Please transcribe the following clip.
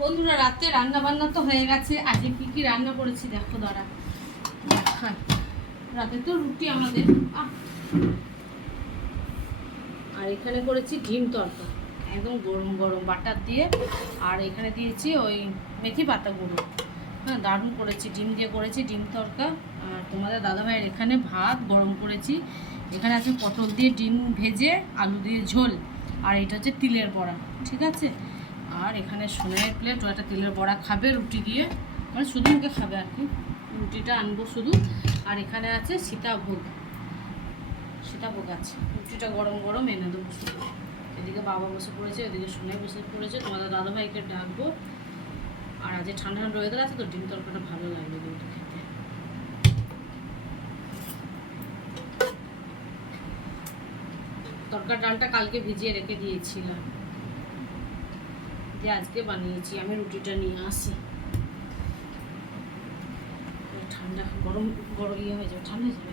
বন্ধুরা রাতে রান্না বান্না তো হয়ে গেছে। আজকে কি কি রান্না করেছি দেখো দাঁড়া। রাতে তো রুটি আমাদের। আর এখানে করেছি ডিম তরকা, একদম গরম গরম বাটার দিয়ে। আর এখানে দিয়েছি ওই মেথি পাতা গুঁড়ো। হ্যাঁ, দারুণ করেছি, ডিম দিয়ে করেছি ডিম তরকা। আর তোমাদের দাদাভাইয়ের এখানে ভাত গরম করেছি। এখানে আছে পটল দিয়ে ডিম ভেজে, আলু দিয়ে ঝোল। আর এটা হচ্ছে তিলের বড়া, ঠিক আছে। আর এখানে সোনার প্লেট, ও একটা তিলের বড়া খাবে রুটি দিয়ে, মানে শুধু মুখে খাবে আর কি, রুটিটা আনবো শুধু। আর এখানে আছে সীতাভোগ আছে, রুটিটা গরম গরম এনে দেবো শুধু। এদিকে বাবা বসে পড়েছে, এদিকে সোনাই বসে পড়েছে। তোমাদের দাদাভাইকে ডাকবো। আর আজ ঠান্ডা ঠান্ডা ওয়েদার আছে তো, ডিম তরকাটা ভালো লাগবে কিন্তু খেতে। তরকার ডালটা কালকে ভিজিয়ে রেখে দিয়েছিলাম, যে আজকে বানিয়েছি। আমি রুটিটা নিয়ে আসি, ঠান্ডা গরম গরম ইয়ে হয়ে যাবে, ঠান্ডা হয়ে যাবে।